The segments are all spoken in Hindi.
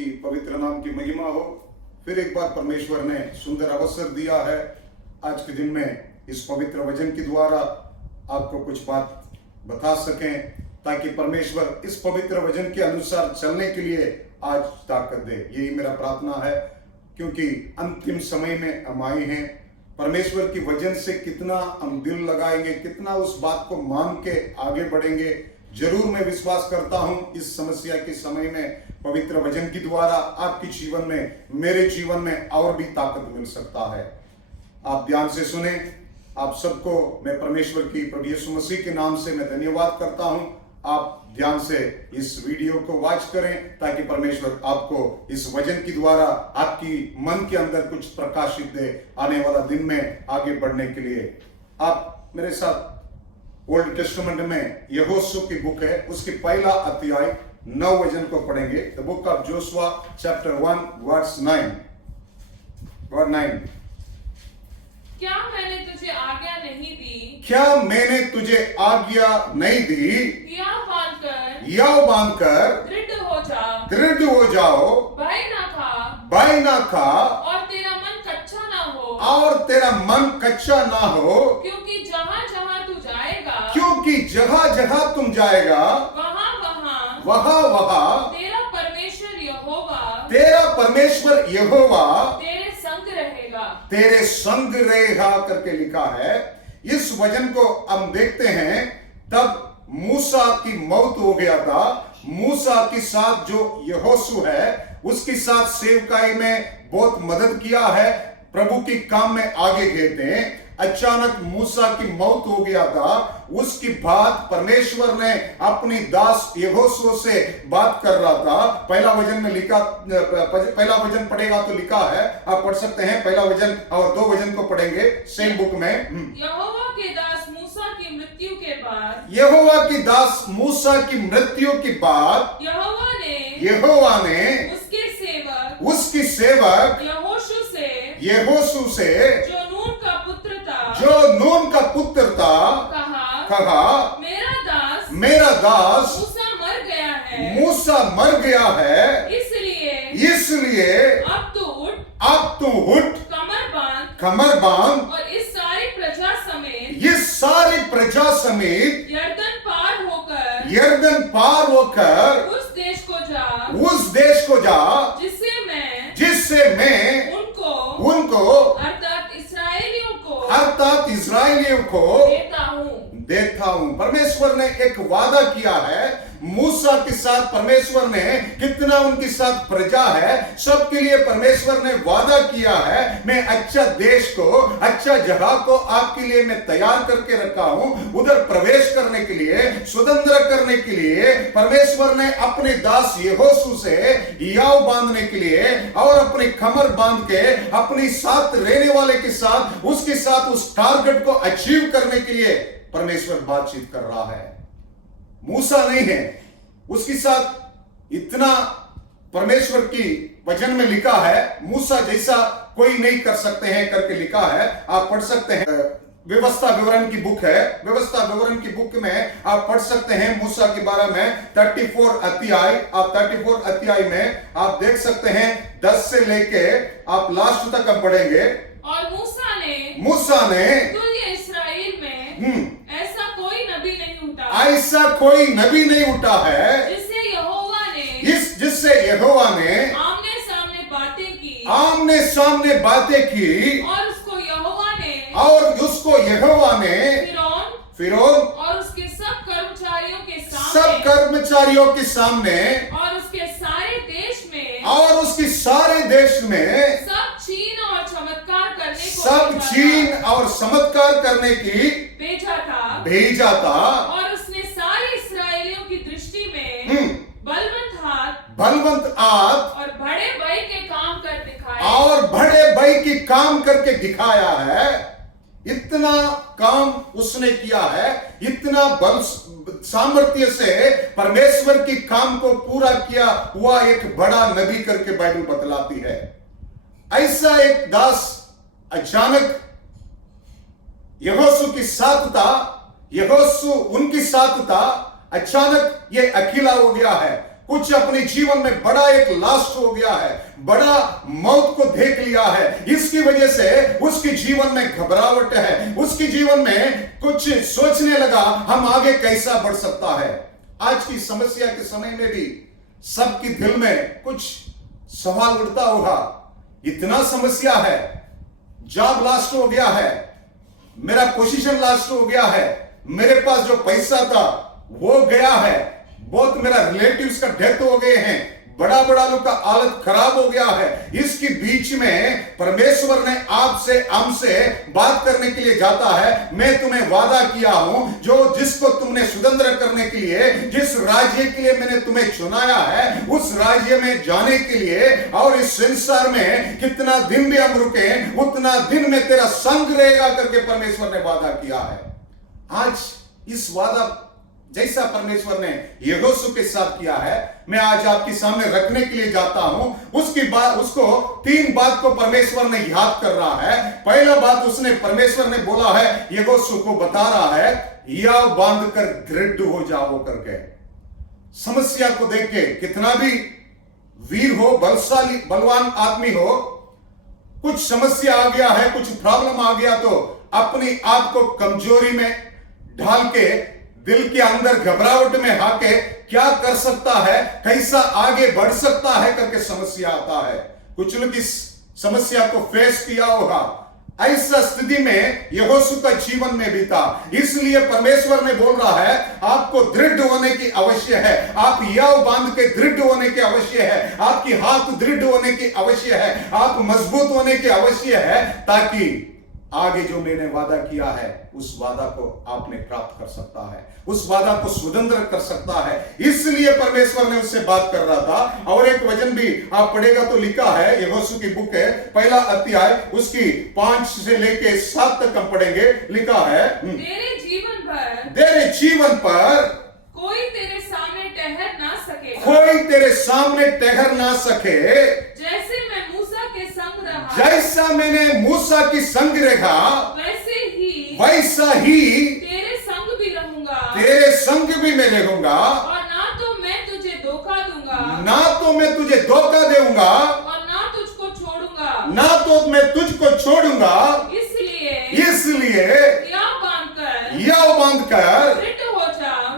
की पवित्र नाम की महिमा हो। फिर एक बार परमेश्वर ने सुंदर अवसर दिया है आज के दिन में इस पवित्र वचन के द्वारा आपको कुछ बात बता सकें, ताकि परमेश्वर इस पवित्र वचन के अनुसार चलने के लिए आज ताकत दे। यही मेरा प्रार्थना है, क्योंकि अंतिम समय में हम आए हैं। परमेश्वर की वचन से कितना हम दिल लगाएंगे, कितना उस बात को मान के आगे बढ़ेंगे, जरूर मैं विश्वास करता हूं इस समस्या के समय में पवित्र वचन के द्वारा आपके जीवन में, मेरे जीवन में और भी ताकत मिल सकता है। आप ध्यान से सुने। आप सबको मैं परमेश्वर की प्रभु यीशु मसीह के नाम से मैं धन्यवाद करता हूं। आप ध्यान से इस वीडियो को वॉच करें, ताकि परमेश्वर आपको इस वचन के द्वारा आपकी मन के अंदर कुछ प्रकाशित दे आने वाला दिन में आगे बढ़ने के लिए। आप मेरे साथ ओल्ड टेस्टामेंट में यहोशू की बुक है, उसकी पहला अध्याय 9 वचन को पढ़ेंगे। The book of Joshua chapter 1 verse 9। क्या मैंने तुझे आज्ञा नहीं दी? क्या मैंने तुझे आज्ञा नहीं दी? याव बांधकर दृढ़ हो जाओ, भय ना खा, और तेरा मन कच्चा ना हो, क्योंकि जहां जहां तुम जाएगा वहां तेरा परमेश्वर यहोवा तेरे संग रहेगा करके लिखा है। इस वचन को हम देखते हैं, तब मूसा की मौत हो गया था। मूसा के साथ जो यहोशू है, उसके साथ सेवकाई में बहुत मदद किया है, प्रभु की काम में आगे गए थे। अचानक मूसा की मौत हो गया था। उसकी बात परमेश्वर ने अपनी दास यहोशू से बात कर रहा था। पहला वचन में लिखा, पहला वचन पढ़ेगा तो लिखा है, आप पढ़ सकते हैं। पहला वचन और 2 वचन को पढ़ेंगे सेम बुक में। यहोवा के दास मूसा की मृत्यु के बाद, यहोवा ने उसकी सेवक यहोशू से जो नून का पुत्र था कहा, मेरा दास मूसा मर गया है, इसलिए अब तू उठ, कमर बांध, और इस सारी प्रजा समेत यरदन पार होकर उस देश को जा जिससे मैं उनको अर्थात इस्राएलियों को देता हूं। परमेश्वर ने एक वादा किया है मूसा के साथ। परमेश्वर ने कितना उनके साथ प्रजा है, सबके लिए परमेश्वर ने वादा किया है, मैं अच्छा देश को, अच्छा जगह को आपके लिए मैं तैयार करके रखा हूं। उधर प्रवेश करने के लिए, स्वतंत्र करने के लिए परमेश्वर ने अपने दास यहोशू से याव बांधने के लिए और अपनी कमर बांध के अपनी साथ रहने वाले के साथ, उसके साथ उस टारगेट को अचीव करने के लिए परमेश्वर बातचीत कर रहा है। मूसा नहीं है, उसके साथ इतना परमेश्वर की वचन में लिखा है, मूसा जैसा कोई नहीं कर सकते हैं करके लिखा है। आप पढ़ सकते हैं, व्यवस्था विवरण की बुक है, व्यवस्था विवरण की बुक में आप पढ़ सकते हैं मूसा के बारे में 34 अध्याय। आप 34 अध्याय में आप देख सकते हैं 10 से लेके आप लास्ट तक हम पढ़ेंगे। और मूसा ने इस्राएल में ऐसा कोई नबी नहीं उठा है जिससे यहोवा ने आमने सामने बातें की, और उसको यहोवा ने फिरौन और उसके सब कर्मचारियों के सामने और उसके सारे देश में सब छीन और चमत्कार करने की भेजा था। और उसने सारे इस्राएलियों की दृष्टि में बलवंत हाथ और बड़े भाई के काम करके दिखाया है। इतना काम उसने किया है, इतना बल सामर्थ्य से परमेश्वर की काम को पूरा किया हुआ एक बड़ा नबी करके बाइबल बतलाती है। ऐसा एक दास अचानक यहोशू के साथ था, यहोशू उनके साथ था, अचानक ये अकेला हो गया है। कुछ अपने जीवन में बड़ा एक लास्ट हो गया है, बड़ा मौत को देख लिया है, इसकी वजह से उसके जीवन में घबराहट है, उसके जीवन में कुछ सोचने लगा हम आगे कैसा बढ़ सकता है। आज की समस्या के समय में भी सबके दिल में कुछ सवाल उठता होगा, इतना समस्या है, जॉब लास्ट हो गया है, मेरा पोजीशन लास्ट हो गया है, मेरे पास जो पैसा था वो गया है, बहुत मेरा रिलेटिव्स का डेथ हो गए हैं, बड़ा बड़ा लोग का हालत खराब हो गया है। इसके बीच में परमेश्वर ने आपसे हमसे बात करने के लिए जाता है, मैं तुम्हें वादा किया हूं, जो जिसको तुमने स्वतंत्र करने के लिए, जिस राज्य के लिए मैंने तुम्हें चुनाया है, उस राज्य में जाने के लिए, और इस संसार में कितना दिन भी हम रुके उतना दिन में तेरा संग रहेगा करके परमेश्वर ने वादा किया है। आज इस वादा जैसा परमेश्वर ने यहोशू के साथ किया है, मैं आज आपके सामने रखने के लिए जाता हूं। उसकी बात, उसको 3 बात को परमेश्वर ने याद कर रहा है। पहला बात उसने परमेश्वर ने बोला है, यहोशू को बता रहा है, या बांध कर दृढ़ हो जाओ करके। समस्या को देख के, कितना भी वीर हो, बलशाली बलवान आदमी हो, कुछ समस्या आ गया है, कुछ प्रॉब्लम आ गया, तो अपने आप को कमजोरी में ढाल के, दिल के अंदर घबराहट में आके क्या कर सकता है, कैसा आगे बढ़ सकता है करके समस्या आता है। कुछ लोग इस समस्या को फेस किया होगा। ऐसा स्थिति में यहोशू का जीवन में भी था, इसलिए परमेश्वर ने बोल रहा है, आपको दृढ़ होने की आवश्यक है, आप याव बांध के दृढ़ होने की आवश्यक है, आपकी हाथ दृढ़ होने की आवश्यक है, आप मजबूत होने की आवश्यक है, ताकि आगे जो मैंने वादा किया है उस वादा को आपने प्राप्त कर सकता है, उस वादा को स्वतंत्र कर सकता है। इसलिए परमेश्वर ने उससे बात कर रहा था। और एक वचन भी आप पढ़ेगा तो लिखा है, यहोशू की बुक है, पहला अध्याय, उसकी 5 से लेके 7 तक हम पढ़ेंगे। लिखा है, तेरे जीवन पर कोई तेरे सामने ठहर ना सके, कोई तेरे सामने ठहर ना सके, जैसे मैं मूसा के संग रहा, जैसा मैंने मूसा की संग रहा, वैसा ही तेरे संग भी रहूंगा, तेरे संग भी मैं रहूंगा, और ना तो मैं तुझे धोखा दूंगा, ना तो मैं तुझे धोखा दूंगा, और ना तुझको छोड़ूंगा, ना तो मैं तुझको छोड़ूंगा। इसलिए याव बांधकर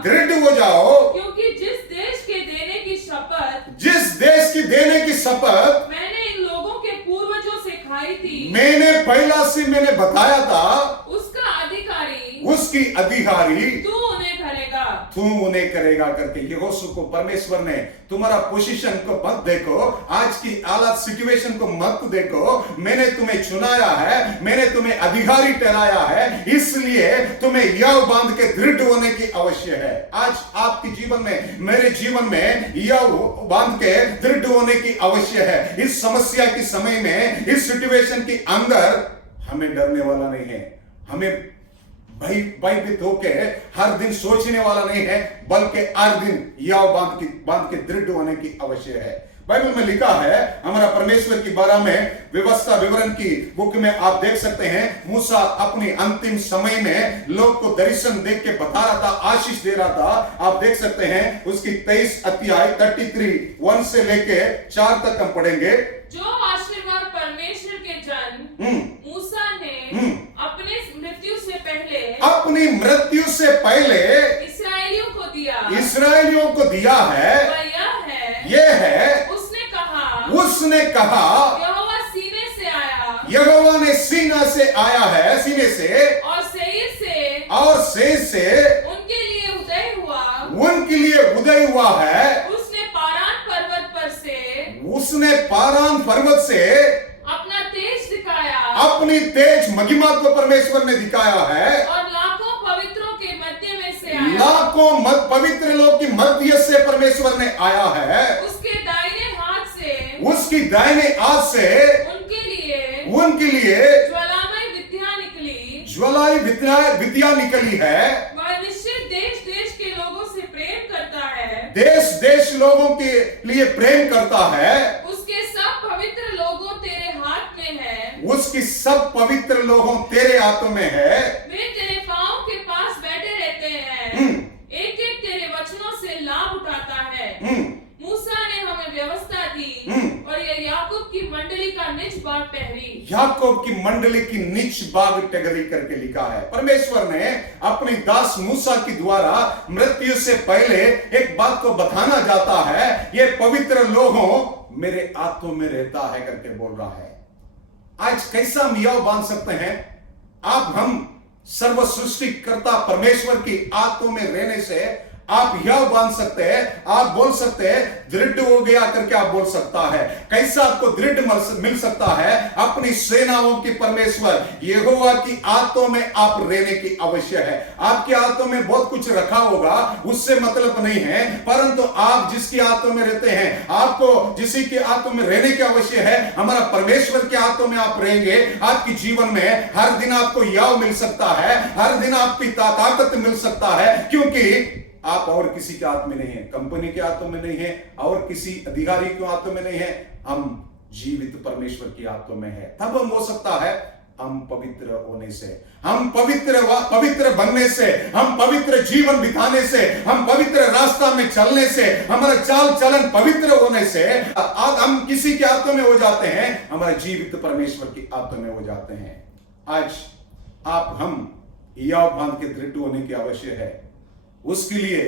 दृढ़ हो जाओ, क्योंकि जिस देश के देने की शपथ, जिस देश की देने की शपथ मैंने इन लोगों के पूर्वजों से खाई थी, मैंने पहला से मैंने बताया था, उसकी अधिकारी तू उन्हें करेगा करके। यहोशू को परमेश्वर ने, तुम्हारा पोजीशन को मत देखो, आज की हालत सिचुएशन को मत देखो, मैंने तुम्हें चुनाया है, मैंने तुम्हें अधिकारी ठहराया है, इसलिए तुम्हें याव बांध के दृढ़ होने की आवश्यक है। आज आपके जीवन में, मेरे जीवन में याव बांध के दृढ़ होने की आवश्यक है। इस समस्या के समय में, इस सिचुएशन के अंदर हमें डरने वाला नहीं है, हमें भयभीत होकर हर दिन सोचने वाला नहीं है, बल्कि हर दिन याव बांध के दृढ़ होने की आवश्यक है। बाइबल में लिखा है, हमारा परमेश्वर की बारे में व्यवस्था विवरण की बुक में आप देख सकते हैं, मूसा अपनी अंतिम समय में लोग को दर्शन देख के बता रहा था, आशीष दे रहा था। आप देख सकते हैं उसकी 23 अध्याय 33 1 से लेके 4 तक हम पढ़ेंगे। जो आशीर्वाद परमेश्वर के जन मूसा ने अपनी मृत्यु से पहले इस्राएलियों को दिया है, ये है, उसने कहा यहोवा ने सीना से आया है, सीने से और सेईर से उनके लिए उदय हुआ है। उसने पारान पर्वत से अपना तेज दिखाया, अपनी तेज महिमा को परमेश्वर ने दिखाया है, और लाखों पवित्रों के मध्य में से आया, लाखों पवित्र लोग की मध्य से परमेश्वर ने आया है। उसके दाहिने हाथ से उनके लिए ज्वालाई विद्या निकली है। वह निश्चित देश के लोगों से प्रेम करता है, देश लोगों के लिए प्रेम करता है। उसके सब पवित्र लोगों तेरे हाथ में है, उसकी सब पवित्र लोगों तेरे हाथों में है। वे तेरे पांव के पास बैठे रहते हैं, एक एक तेरे वचनों से लाभ उठाता है। मंडली का निज बाग ठहरी। याकूब की मंडली की निच बाग टहरी करके लिखा है। परमेश्वर ने अपनी दास मूसा के द्वारा मृत्यु से पहले एक बात को बताना जाता है, ये पवित्र लोगों मेरे आत्मा में रहता है करके बोल रहा है। आज कैसा हम यह बांध सकते हैं, आप हम सर्व सृष्टिकर्ता परमेश्वर की आत्मा में रहने से आप यह बांध सकते हैं, आप बोल सकते हैं दृढ़ हो गया करके आप बोल सकता है। कैसा आपको दृढ़ मिल सकता है, अपनी सेनाओं की परमेश्वर यहोवा की आत्मा में आप रहने की आवश्यक है। आपकी आत्मा में बहुत कुछ रखा होगा, उससे मतलब नहीं है, परंतु आप जिसकी आत्मा में रहते हैं, आपको जिसी की आत्मा में रहने की आवश्यक है, हमारा परमेश्वर की आत्मा में आप रहेंगे। आपकी जीवन में हर दिन आपको याव मिल सकता है, हर दिन आपकी ताकत मिल सकता है, क्योंकि आप और किसी के आत्मा में नहीं है, कंपनी के आत्मा में नहीं है, और किसी अधिकारी के आत्मा में नहीं है, हम जीवित परमेश्वर की आत्मा में है। तब हम हो सकता है, हम पवित्र होने से, हम पवित्र बनने से, हम पवित्र जीवन बिताने से, हम पवित्र रास्ता में चलने से, हमारा चाल चलन पवित्र होने से हम किसी के आत्मा में हो जाते हैं, हमारे जीवित परमेश्वर की आत्मा में हो जाते हैं। आज आप हम याव बांध के दृढ़ होने की आवश्यक है। उसके लिए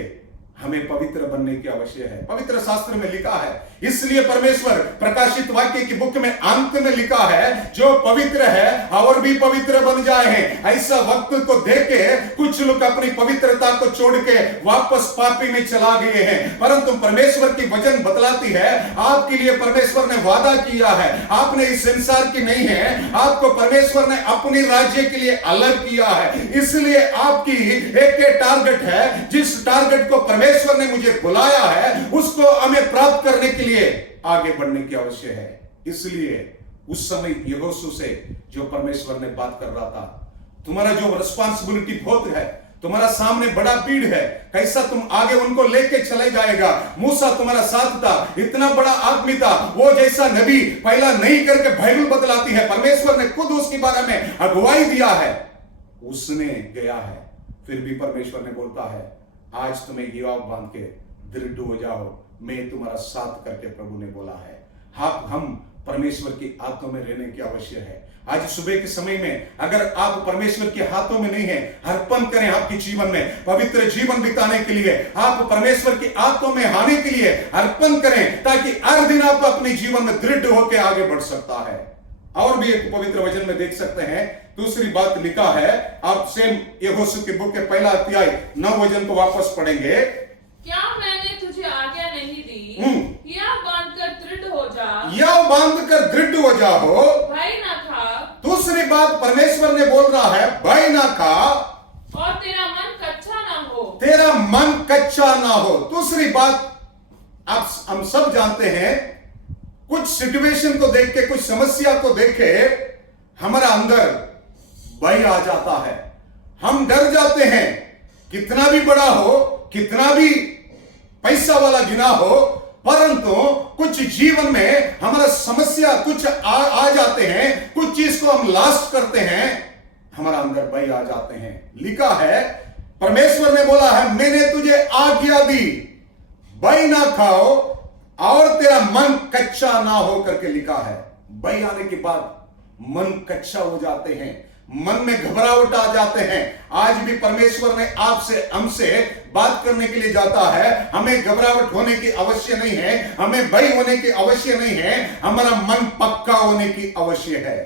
हमें पवित्र बनने की आवश्यक है। पवित्र शास्त्र में लिखा है, इसलिए परमेश्वर प्रकाशित वाक्य की बुक में अंत में लिखा है, जो पवित्र है और भी पवित्र बन जाए हैं। ऐसा वक्त को देख के कुछ लोग अपनी पवित्रता को छोड़ के वापस पापी में चला गए हैं, परंतु परमेश्वर की वचन बतलाती है, आपके लिए परमेश्वर ने वादा किया है, आपने इस संसार की नहीं है, आपको परमेश्वर ने अपनी राज्य के लिए अलग किया है। इसलिए आपकी एक टारगेट है, जिस टारगेट को परमेश्वर ने मुझे बुलाया है, उसको हमें प्राप्त करने के लिए आगे बढ़ने की आवश्यक है। इसलिए उस समय यहोशू से जो परमेश्वर ने बात कर रहा था, तुम्हारा जो रिस्पांसिबिलिटी बहुत है, तुम्हारा सामने बड़ा भीड़ है, कैसा तुम आगे उनको लेके चले जाएगा। मूसा तुम्हारा साथ था, इतना बड़ा आदमी था, वो जैसा नबी पहला नहीं करके बाइबल बतलाती है, परमेश्वर ने खुद उसके बारे में अगुवाई दिया है, उसने गया है, फिर भी परमेश्वर ने बोलता है, आज तुम्हें याव बांध के दृढ़ हो जाओ, मैं तुम्हारा साथ करके प्रभु ने बोला है। हम परमेश्वर की आत्मा में रहने की आवश्यक है। आज सुबह के समय में अगर आप परमेश्वर के हाथों में नहीं है, अर्पण करें आपके जीवन में, पवित्र जीवन बिताने के लिए, आप परमेश्वर की आत्मा में आने के लिए अर्पण करें, ताकि हर दिन आप अपने जीवन में दृढ़ होकर आगे बढ़ सकता है। और भी एक पवित्र वचन में देख सकते हैं, दूसरी बात लिखा है, आप सेम यहोशू की बुक के पहला अध्याय 9 वचन को वापस पढ़ेंगे। क्या मैंने तुझे आज्ञा नहीं दी, याव बांधकर दृढ़ हो जा, याव बांधकर दृढ़ हो जाओ, भय ना खा। दूसरी दूसरी बात परमेश्वर ने बोल रहा है, भय ना खा और तेरा मन कच्चा ना हो, तेरा मन कच्चा ना हो। दूसरी बात, आप हम सब जानते हैं, कुछ सिचुएशन को देख के, कुछ समस्या को देख के हमारा अंदर भय आ जाता है, हम डर जाते हैं। कितना भी बड़ा हो, कितना भी पैसा वाला गिना हो, परंतु कुछ जीवन में हमारा समस्या कुछ आ जाते हैं, कुछ चीज को हम लास्ट करते हैं, हमारा अंदर भय आ जाते हैं। लिखा है, परमेश्वर ने बोला है, मैंने तुझे आज्ञा दी, भय ना खाओ और तेरा मन कच्चा ना हो करके लिखा है। भय आने के बाद मन कच्चा हो जाते हैं, मन में घबराहट आ जाते हैं। आज भी परमेश्वर ने आपसे हमसे बात करने के लिए जाता है, हमें घबराहट होने की आवश्यक नहीं है, हमें भय होने की आवश्यक नहीं है, हमारा मन पक्का होने की आवश्यक है।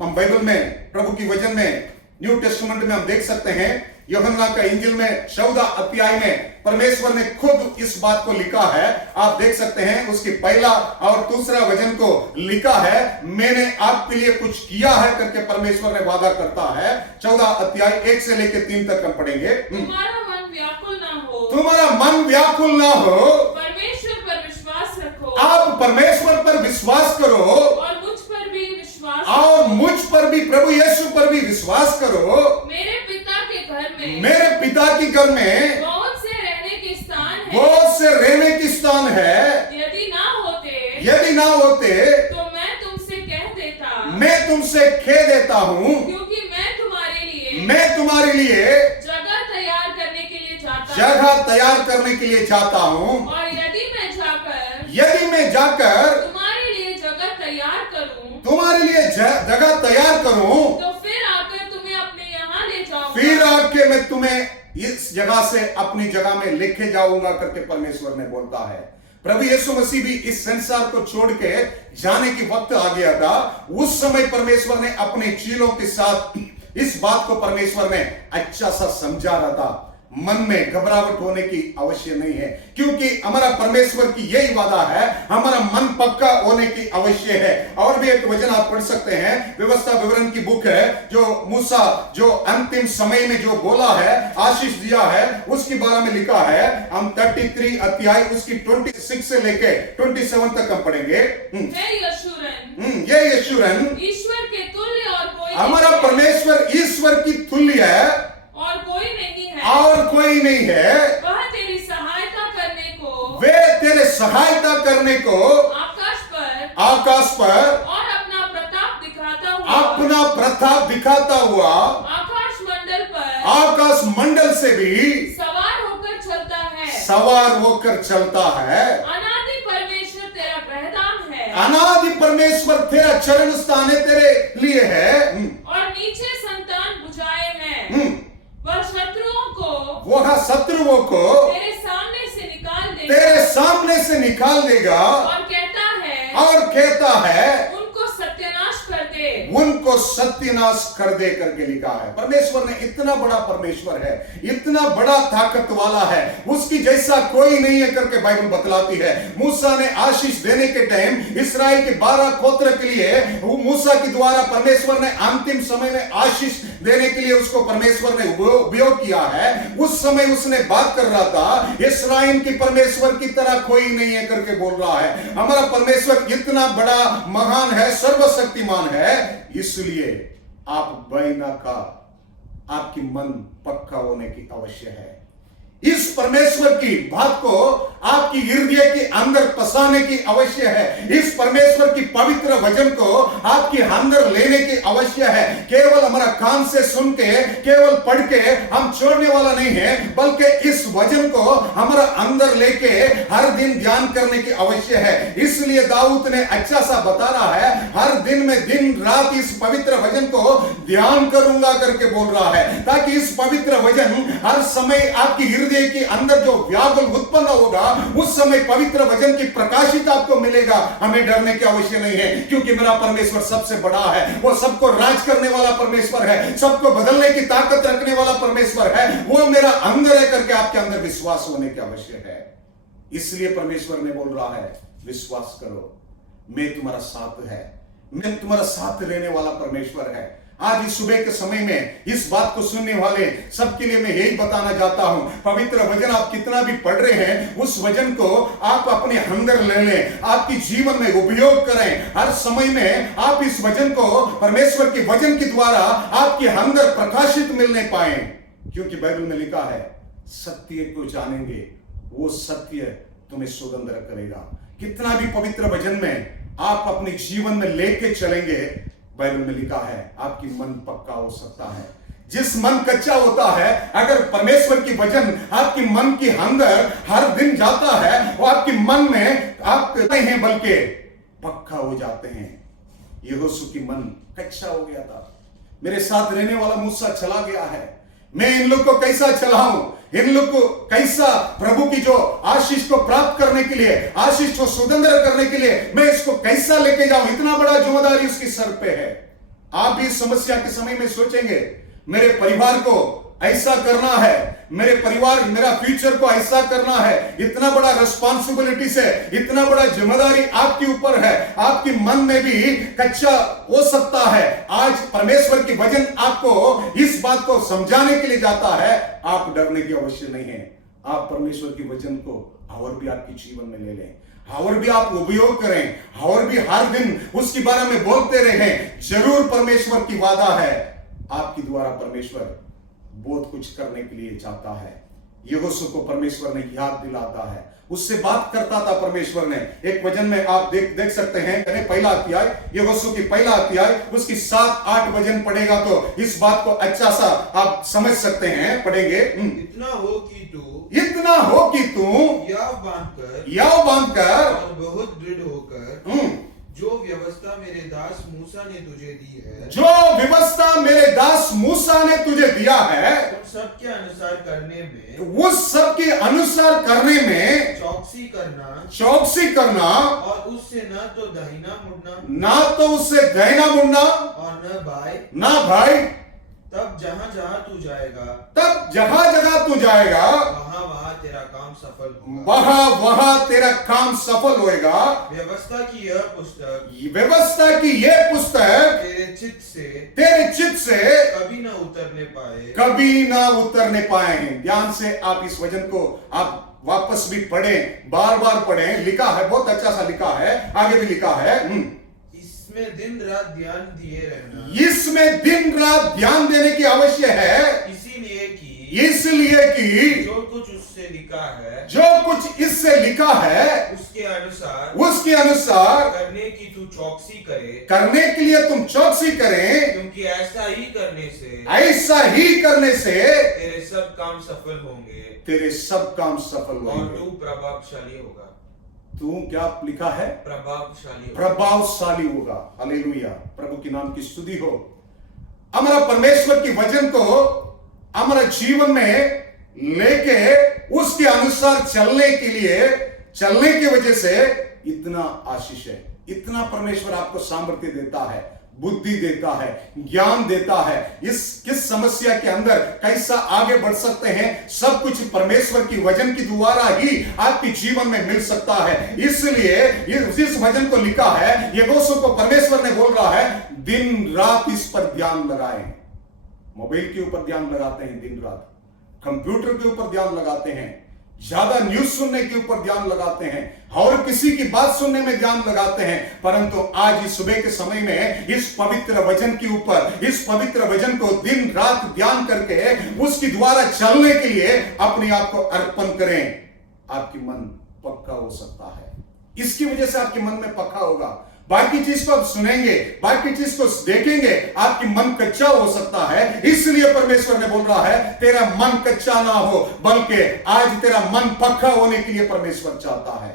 हम बाइबल में, प्रभु की वचन में, न्यू टेस्टामेंट में हम देख सकते हैं, यूहन्ना का इंजिल में 14 अध्याय में परमेश्वर ने खुद इस बात को लिखा है। आप देख सकते हैं, उसकी पहला और दूसरा वचन को लिखा है, मैंने आपके लिए कुछ किया है करके परमेश्वर ने वादा करता है। 14 अध्याय 1 से लेकर 3 तक हम पढ़ेंगे। तुम्हारा मन व्याकुल ना हो, तुम्हारा मन व्याकुल ना हो, परमेश्वर पर विश्वास रखो, आप परमेश्वर पर विश्वास करो, और मुझ पर भी विश्वास, और मुझ पर भी, प्रभु यीशु पर भी विश्वास करो। मेरे पिता के घर में, मेरे पिता के घर में बहुत से रहने के स्थान है, बहुत से रहने की स्थान है। यदि ना होते तो मैं तुमसे कह देता, मैं तुमसे कह देता हूं, क्योंकि मैं तुम्हारे लिए जगह तैयार करने के लिए जाता जाता हूं, और यदि मैं जाकर तुम्हारे तुम्हारे लिए जगह तैयार करूं, तो फिर आकर तुम्हें अपने यहाँ ले जाऊंगा। फिर आके मैं तुम्हें इस जगह से अपनी जगह में लेके जाऊंगा करके परमेश्वर ने बोलता है। प्रभु यीशु मसीह भी इस संसार को छोड़ के जाने की वक्त आ गया था। उस समय परमेश्वर ने अपने चेलों के साथ इस बात को परमेश्वर ने अच्छा सा समझा रहा था। मन में घबराहट होने की आवश्यक नहीं है, क्योंकि हमारा परमेश्वर की यही वादा है, हमारा मन पक्का होने की आवश्यक है। और भी एक वचन आप पढ़ सकते हैं, व्यवस्था विवरण की बुक है, जो मूसा जो अंतिम समय में जो बोला है, आशीष दिया है, उसके बारे में लिखा है। हम 33 अध्याय उसकी 26 से लेके 27 तक हम पढ़ेंगे। ये यशूरन ईश्वर के तुल्य और कोई हमारा परमेश्वर ईश्वर की तुल्य है और कोई नहीं है, और कोई नहीं है। वह तेरी सहायता करने को, वे तेरे सहायता करने को आकाश पर और अपना प्रताप दिखाता हुआ आकाश मंडल से भी सवार होकर चलता है। अनादि परमेश्वर तेरा प्रधान है, अनादि परमेश्वर तेरा चरण स्थान है, तेरे लिए है। और नीचे संतान बुझाए हैं। वह शत्रुओं को तेरे सामने से निकाल देगा और कहता है उनको सत्यानाश कर दे करके लिखा है। परमेश्वर ने इतना बड़ा परमेश्वर है, इतना बड़ा ताकत वाला है, उसकी जैसा कोई नहीं है करके बाइबल बतलाती है। मूसा ने आशीष देने के टाइम इस्राएल के 12 गोत्र के लिए मूसा के द्वारा परमेश्वर ने अंतिम समय में आशीष देने के लिए उसको परमेश्वर ने उपयोग किया है। उस समय उसने बात कर रहा था, इस्राएल के परमेश्वर की तरह कोई नहीं है करके बोल रहा है। हमारा परमेश्वर इतना बड़ा महान है, सर्वशक्तिमान है। इसलिए आप बैना का आपकी मन पक्का होने की आवश्यक है। इस परमेश्वर की बात को आपकी हृदय के अंदर पसाने की आवश्यक है। इस परमेश्वर की पवित्र वचन को आपके अंदर लेने की आवश्यक है। केवल हमारा कान से सुन के, केवल पढ़ के हम छोड़ने वाला नहीं है, बल्कि इस वचन को हमारा अंदर लेके हर दिन ध्यान करने की आवश्यक है। इसलिए दाऊद ने अच्छा सा बता रहा है, हर दिन में दिन रात इस पवित्र वचन को ध्यान करूंगा करके बोल रहा है, ताकि इस पवित्र वचन हर समय आपकी के अंदर जो व्याकुल उत्पन्न होगा, उस समय पवित्र वचन की प्रकाशित आपको मिलेगा। हमें डरने की आवश्यकता नहीं है, क्योंकि मेरा परमेश्वर सबसे बड़ा है। वो सबको राज करने वाला परमेश्वर है, सबको बदलने की ताकत रखने वाला परमेश्वर है। वो मेरा अंदर है करके आपके अंदर विश्वास होने की आवश्यक है। इसलिए परमेश्वर ने बोल रहा है, विश्वास करो, मैं तुम्हारा साथ है, मैं तुम्हारा साथ रहने वाला परमेश्वर है। आज इस सुबह के समय में इस बात को सुनने वाले सबके लिए मैं यही बताना चाहता हूं, पवित्र वचन आप कितना भी पढ़ रहे हैं, उस वचन को आप अपने अंदर ले लें, आपकी जीवन में उपयोग करें। हर समय में आप इस वचन को परमेश्वर के वचन के द्वारा आपके अंदर प्रकाशित मिलने पाए, क्योंकि बाइबल में लिखा है, सत्य को जानेंगे, वो सत्य तुम्हें स्वतंत्र करेगा। कितना भी पवित्र वचन में आप अपने जीवन में लेके चलेंगे, बाइबल में लिखा है आपकी मन पक्का हो सकता है। जिस मन कच्चा होता है, अगर परमेश्वर की वचन आपकी मन के अंदर हर दिन जाता है, वो आपके मन में आप नहीं हैं बल्कि पक्का हो जाते हैं। यहोशू की मन कच्चा हो गया था, मेरे साथ रहने वाला मूसा चला गया है, मैं इन लोग को कैसा चलाऊं, इन लोग को कैसा प्रभु की जो आशीष को प्राप्त करने के लिए, आशीष को स्वतंत्र करने के लिए मैं इसको कैसा लेके जाऊं। इतना बड़ा जिम्मेदारी उसके सर पे है। आप भी इस समस्या के समय में सोचेंगे, मेरे परिवार को ऐसा करना है, मेरे परिवार, मेरा फ्यूचर को ऐसा करना है। इतना बड़ा रिस्पॉन्सिबिलिटी से, इतना बड़ा जिम्मेदारी आपके ऊपर है। आपके मन में भी कच्चा हो सकता है। आज परमेश्वर की वचन आपको इस बात को समझाने के लिए जाता है। आप डरने की आवश्यकता नहीं है। आप परमेश्वर की वचन को और भी आपके जीवन में ले लें, और भी आप उपयोग करें, और भी हर दिन उसके बारे में बोलते रहें। जरूर परमेश्वर की वादा है, आपके द्वारा परमेश्वर बहुत कुछ करने के लिए चाहता है। यहोशू को परमेश्वर ने याद दिलाता है, उससे बात करता था परमेश्वर ने। एक वचन में आप देख सकते हैं, पहला अध्याय, यहोशू की पहला अध्याय, उसकी 7-8 वचन पढ़ेगा तो इस बात को अच्छा सा आप समझ सकते हैं। पढ़ेंगे, इतना हो कि तू याव बांधकर और बहुत दृढ़ होकर जो व्यवस्था मेरे दास मूसा ने तुझे दी है, जो व्यवस्था मेरे दास मूसा ने तुझे दिया है, उन सब के अनुसार करने में, उस सब के अनुसार करने में चौकसी करना, चौकसी करना, और उससे न तो दाहिना मुड़ना ना तो उससे दाहिना मुड़ना और न बाएं। ना भाई। तब जहां जहां तू जाएगा, तब जहां जगह तू जाएगा, वहां वहां तेरा काम सफल होगा। वहां वहां तेरा काम सफल होएगा। व्यवस्था की यह पुस्तक व्यवस्था की यह पुस्तक तेरे चित्त से तेरे चित्त से कभी न उतरने पाए। कभी ना उतरने पाए हैं। ध्यान से आप इस वचन को आप वापस भी पढ़ें, बार बार पढ़ें। लिखा है, बहुत अच्छा सा लिखा है, आगे भी लिखा है। इसमें दिन रात ध्यान दिए रहना, इसमें दिन रात ध्यान देने की आवश्यक है, इसलिए कि जो कुछ उससे लिखा है, जो कुछ इससे लिखा है उसके अनुसार करने की तू चौकसी करे। करने के लिए तुम चौकसी करें, क्योंकि ऐसा ही करने से तेरे सब काम सफल होंगे तेरे सब काम सफल और होंगे। तू प्रभावशाली होगा। तू क्या लिखा है? प्रभावशाली होगा। प्रभावशाली होगा। हालेलुया, प्रभु की नाम की स्तुति हो। हमारा परमेश्वर की वचन को हमारा जीवन में लेके उसके अनुसार चलने की वजह से इतना आशीष है, इतना परमेश्वर आपको सामर्थ्य देता है, बुद्धि देता है, ज्ञान देता है। किस समस्या के अंदर कैसा आगे बढ़ सकते हैं, सब कुछ परमेश्वर की वचन की द्वारा ही आपके जीवन में मिल सकता है। इसलिए इस वचन को लिखा है, ये दोस्तों को परमेश्वर ने बोल रहा है, दिन रात इस पर ध्यान लगाएं। मोबाइल के ऊपर ध्यान लगाते हैं दिन रात, कंप्यूटर के ऊपर ध्यान लगाते हैं, ज्यादा न्यूज सुनने के ऊपर ध्यान लगाते हैं, और किसी की बात सुनने में ध्यान लगाते हैं। परंतु आज इस सुबह के समय में इस पवित्र वचन के ऊपर, इस पवित्र वचन को दिन रात ध्यान करके उसके द्वारा चलने के लिए अपने आप को अर्पण करें। आपकी मन पक्का हो सकता है, इसकी वजह से आपके मन में पक्का होगा। बाकी चीज को आप सुनेंगे, बाकी चीज को देखेंगे, आपकी मन कच्चा हो सकता है। इसलिए परमेश्वर ने बोल रहा है, तेरा मन कच्चा ना हो, बल्कि आज तेरा मन पक्का होने के लिए परमेश्वर चाहता है।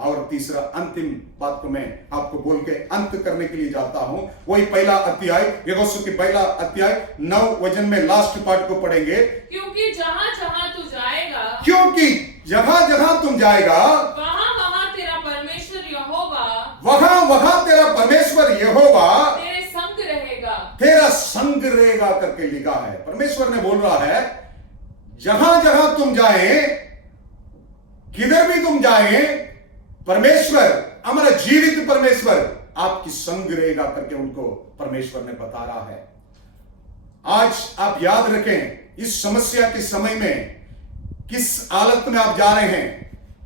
और तीसरा अंतिम बात को मैं आपको बोल के अंत करने के लिए जाता हूं। वही पहला अध्याय, यहोशू की पहला अध्याय 9 वचन में लास्ट पार्ट को पढ़ेंगे। क्योंकि जहां जहां तू जाएगा, क्योंकि जहां जहां तुम जाएगा, वहां वहां तेरा परमेश्वर यहोवा, वहां वहां तेरा परमेश्वर यहोवा तेरे संग रहेगा। तेरा संग रहेगा करके लिखा है। परमेश्वर ने बोल रहा है, जहां जहां तुम जाए, किधर भी तुम जाए, परमेश्वर, हमारा जीवित परमेश्वर आपकी संग रहेगा करके उनको परमेश्वर ने बता रहा है। आज आप याद रखें, इस समस्या के समय में किस हालत में आप जा रहे हैं,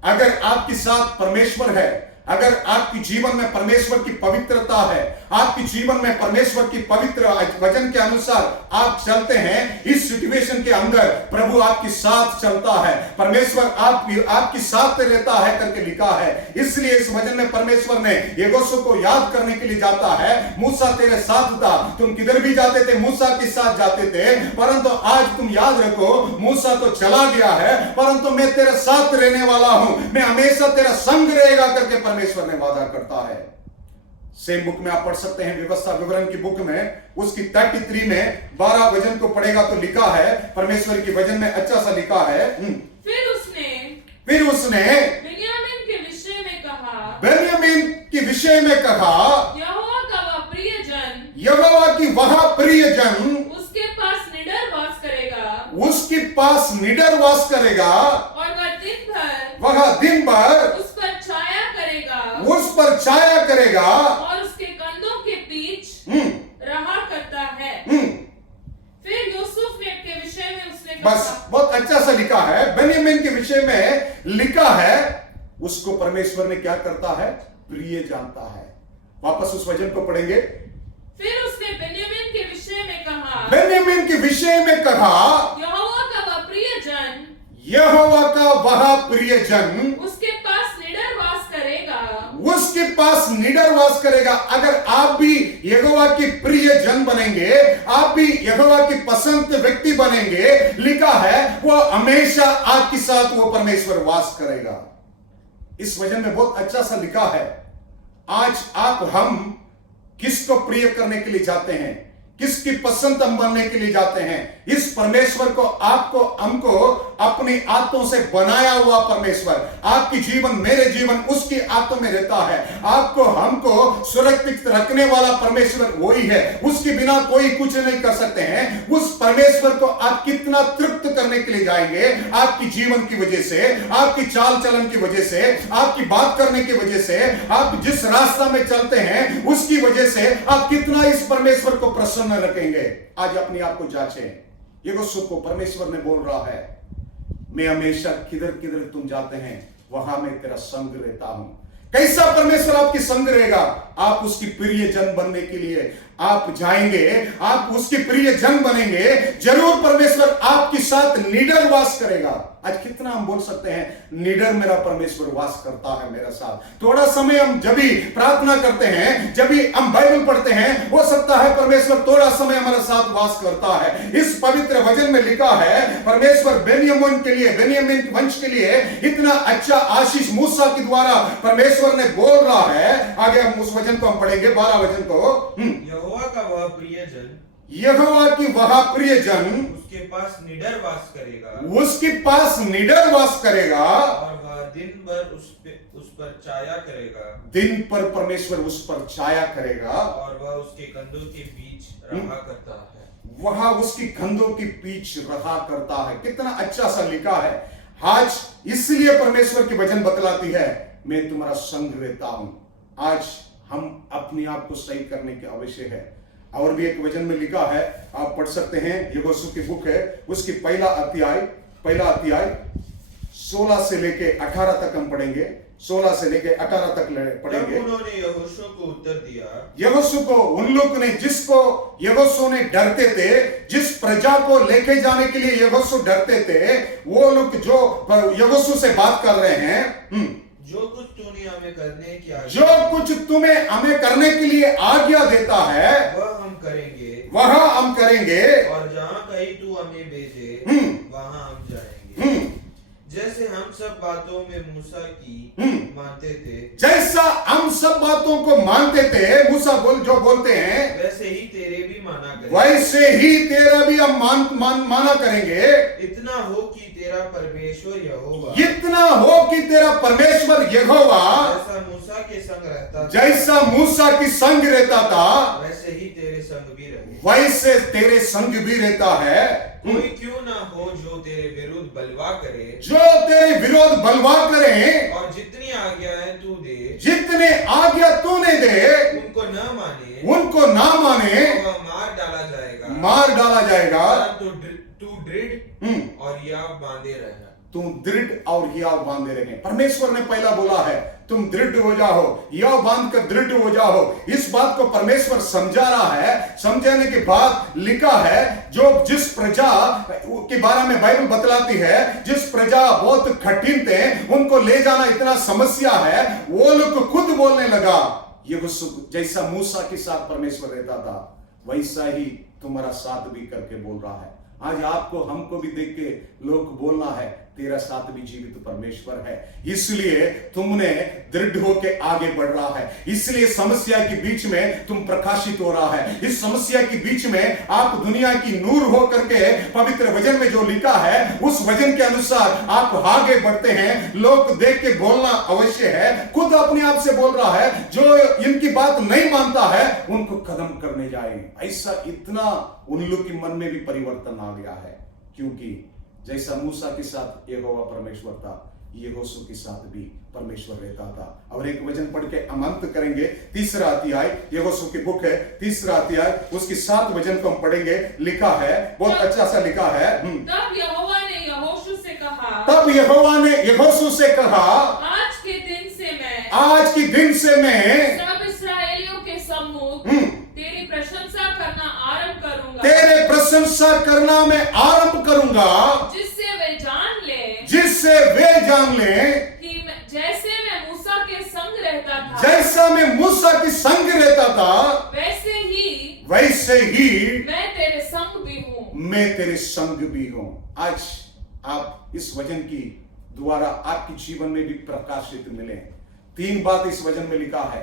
अगर आपके साथ परमेश्वर है, अगर आपके जीवन में परमेश्वर की पवित्रता है, आपके जीवन में परमेश्वर की पवित्र वचन के अनुसार आप चलते हैं, इस सिचुएशन के अंदर प्रभु आपके साथ चलता है, परमेश्वर आपके साथ रहता है करके लिखा है। इसलिए इस वचन में परमेश्वर ने यहोशू को याद करने के लिए जाता है, मूसा तेरे साथ था, तुम किधर भी जाते थे मूसा के साथ जाते थे, परंतु आज तुम याद रखो, मूसा तो चला गया है, परंतु मैं तेरे साथ रहने वाला हूं, मैं हमेशा तेरा संग रहेगा करके परमेश्वर ने वादा करता है। सेम बुक में आप पढ़ सकते हैं, व्यवस्था विवरण की बुक में, उसकी 33 में 12 वचन को पढ़ेगा तो लिखा है, परमेश्वर की वचन में अच्छा सा लिखा है। फिर उसने बेन्यामीन के विषय में कहा, बेन्यामीन के विषय में कहा, यहोवा का वह प्रिय जन, यहोवा की वह प्रिय जन उसके पास निडर वास करेगा, उसके पास निडर वास करेगा, और वह दिन भर उस पर छाया करेगा, और उसके कंधों के बीच रहा करता है। फिर यूसुफ के विषय में उसने कहा, बस बहुत अच्छा सा लिखा है। बेन्यामीन के विषय में लिखा है, उसको परमेश्वर ने क्या करता है, प्रिय जानता है। वापस उस वचन को पढ़ेंगे। फिर उसने बेन्यामीन के विषय में कहा, बेन्यामीन के विषय में कहा, यहोवा का वह प्रिय जन, यहोवा का वह प्रिय जन उसके पास निडर वास करेगा, उसके पास निडर वास करेगा। अगर आप भी यहोवा की प्रिय जन बनेंगे, आप भी यहोवा की पसंद व्यक्ति बनेंगे, लिखा है वो हमेशा आपके साथ वो परमेश्वर वास करेगा। इस वचन में बहुत अच्छा सा लिखा है, आज आप हम किसको प्रिय करने के लिए जाते हैं, किसकी पसंद हम बनने के लिए जाते हैं? इस परमेश्वर को, आपको, हमको अपनी आत्मों से बनाया हुआ परमेश्वर, आपकी जीवन, मेरे जीवन उसकी आत्मा में रहता है। आपको, हमको सुरक्षित रखने वाला परमेश्वर वही है, उसके बिना कोई कुछ नहीं कर सकते हैं। उस परमेश्वर को आप कितना तृप्त करने के लिए जाएंगे? आपकी जीवन की वजह से, आपकी चाल चलन की वजह से, आपकी बात करने की वजह से, आप जिस रास्ता में चलते हैं उसकी वजह से आप कितना इस परमेश्वर को प्रसन्न रखेंगे? आज अपने आप को जांचें। यहोशू को परमेश्वर ने बोल रहा है, मैं हमेशा किधर किधर तुम जाते हैं वहां मैं तेरा संग रहता हूं। कैसा परमेश्वर आपकी संग रहेगा? आप उसकी प्रिय जन बनने के लिए आप जाएंगे, आप उसके प्रिय जन बनेंगे, जरूर परमेश्वर आपके साथ निडर वास करेगा। आज कितना हम बोल सकते हैं, निडर मेरा परमेश्वर वास करता है मेरा साथ। थोड़ा समय हम जब भी प्रार्थना करते हैं, जब भी हम बाइबल पढ़ते हैं, हो सकता है परमेश्वर थोड़ा समय हमारे साथ वास करता है। इस पवित्र वचन में लिखा है, परमेश्वर बेन्यामीन के लिए, बेन्यामीन वंश के लिए इतना अच्छा आशीष मूसा के द्वारा परमेश्वर ने बोल रहा है। आगे हम उस वचन को हम पढ़ेंगे, 12 वचन को। यहोवा का वह प्रिय जन, यहोवा की वह प्रिय जन उसके पास निडर वास करेगा, उसके पास निडर वास करेगा, और वह दिन भर उस पर छाया करेगा, दिन पर परमेश्वर उस पर छाया करेगा, और वह उसके कंधों के बीच रहा करता है। वह उसकी कंधों के बीच रहा करता है। कितना अच्छा सा लिखा है। आज इसलिए परमेश्वर की वचन बतलाती है, मैं तुम्हारा संग रहता हूं। आज हम अपने आप को सही करने की आवश्यक है। और भी एक वचन में लिखा है, आप पढ़ सकते हैं, यहोशू की बुक है, उसकी पहला अध्याय 16 से लेके 18 तक हम पढ़ेंगे। 16 से लेके 18 तक पढ़ेंगे। तब उन्होंने यहोशू को उत्तर दिया, यहोशू को, उन लोग ने जिसको यहोशू ने डरते थे, जिस प्रजा को लेके जाने के लिए यहोशू डरते थे, वो लोग जो यहोशू से बात कर रहे हैं, जो कुछ तूने हमें करने की आज्ञा, जो कुछ तुम्हें हमें करने के लिए आज्ञा देता है वह हम करेंगे, वह हम करेंगे, और जहाँ कहीं तू हमें भेजे वहाँ हम जाएंगे। जैसे हम सब बातों में मूसा की मानते थे, जैसा हम सब बातों को मानते थे, मूसा जो बोलते हैं, वैसे ही तेरे भी माना करेंगे। वैसे ही तेरा भी हम माना करेंगे। इतना हो कि तेरा परमेश्वर यहोवा, इतना हो कि तेरा परमेश्वर यहोवा जैसा मूसा के संग रहता था, जैसा मूसा की संग रहता था, वैसे ही तेरे संग भी रहे। वैसे तेरे संग भी रहता है। कोई क्यों ना हो जो तेरे विरुद्ध बलवा करे, जो तेरे विरोध बलवा करे, और जितनी आज्ञाएं तू दे, जितने आज्ञा तूने दे, उनको न माने, उनको ना माने, वह मार डाला जाएगा। मार डाला जाएगा। तू दृढ़ और याव बांधे रहना। तुम दृढ़ और हियाव बांधे रहें। परमेश्वर ने पहला बोला है, तुम दृढ़ हो जाओ, याव बांध कर दृढ़ हो जाओ। इस बात को परमेश्वर समझा रहा है। समझाने के बाद लिखा है, जो जिस प्रजा के बारे में बाइबल बतलाती है, जिस प्रजा बहुत कठिन थे, उनको ले जाना इतना समस्या है, वो लोग खुद बोलने लगा, ये जैसा मूसा के साथ परमेश्वर रहता था, वैसा ही तुम्हारा साथ भी करके बोल रहा है। आज आपको, हमको भी देख के लोग बोलना है, तेरा साथ भी जीवित परमेश्वर है। इसलिए तुमने दृढ़ होके आगे बढ़ रहा है। इसलिए समस्या के बीच में तुम प्रकाशित हो रहा है। इस समस्या के बीच में आप दुनिया की नूर हो करके, पवित्र वचन में जो लिखा है उस वचन के अनुसार आप आगे बढ़ते हैं। लोग देख के बोलना अवश्य है। खुद अपने आप से बोल रहा है, जो इनकी बात नहीं मानता है उनको कदम करने जाए। ऐसा इतना उन लोग के मन में भी परिवर्तन आ गया है, क्योंकि जैसा मूसा के साथ यहोवा परमेश्वर था, यहोशू के साथ भी परमेश्वर रहता था। और एक वचन पढ़ के हम अंत करेंगे। 3रा अध्याय, यहोशू की बुक है, 3रा अध्याय, उसकी 7 वचन को हम पढ़ेंगे। लिखा है, बहुत अच्छा सा लिखा है। तब यहोवा ने यहोशू से कहा, तब यहोवा ने यहोशू से कहा, आज के दिन से मैं, आज के दिन से मैं सब इस्राएलियों के सम्मुख तेरी प्रशंसा करना आरंभ करूंगा, तेरे प्रशंसा करना मैं आरंभ करूंगा, जिससे वे जान ले, जिससे वे जान ले कि जैसे मैं मूसा के संग रहता था, जैसा मैं मूसा के संग रहता था, वैसे ही मैं तेरे संग भी हूँ। मैं तेरे संग भी हूं। आज आप इस वचन की द्वारा आपके जीवन में भी प्रकाशित मिले। 3 बात इस वचन में लिखा है।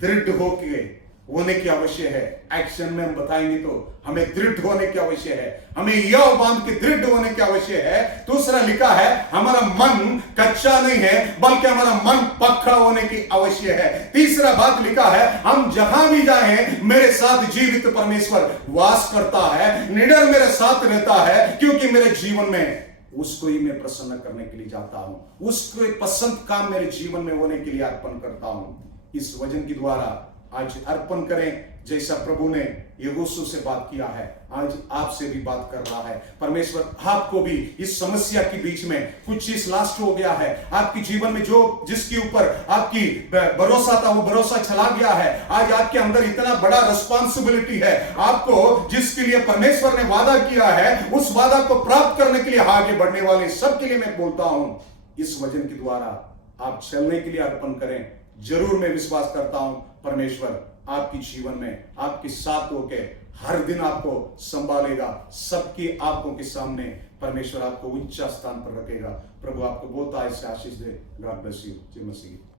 दृढ़ होके होने की आवश्यक है। एक्शन में हम बताएंगे तो हमें दृढ़ होने की आवश्यक है, हमें यह बांध के दृढ़ होने की आवश्यक है। दूसरा लिखा है हमारा मन कच्चा नहीं है बल्कि हमारा मन पक्का होने की आवश्यक है। तीसरा बात लिखा है हम जहां भी जाएं मेरे साथ जीवित परमेश्वर वास करता है, निडर मेरे साथ रहता है, क्योंकि मेरे जीवन में उसको ही मैं प्रसन्न करने के लिए जाता हूं, उसको पसंद काम मेरे जीवन में होने के लिए अर्पण करता हूं। इस वचन के द्वारा आज अर्पण करें जैसा प्रभु ने यहोशू से बात किया है, आज आपसे भी बात कर रहा है। परमेश्वर आपको भी इस समस्या के बीच में कुछ चीज लास्ट हो गया है आपके जीवन में, जो जिसके ऊपर आपकी भरोसा था वो भरोसा चला गया है। आज आपके अंदर इतना बड़ा रिस्पॉन्सिबिलिटी है, आपको जिसके लिए परमेश्वर ने वादा किया है उस वादा को प्राप्त करने के लिए आगे बढ़ने वाले सबके लिए मैं बोलता हूं, इस वचन के द्वारा आप चलने के लिए अर्पण करें। जरूर मैं विश्वास करता हूं परमेश्वर आपके जीवन में आपके साथ होके हर दिन आपको संभालेगा, सबकी आंखों के सामने परमेश्वर आपको ऊंचा स्थान पर रखेगा। प्रभु आपको बहुत ऐसे आशीष दे। God bless you. जय मसीह।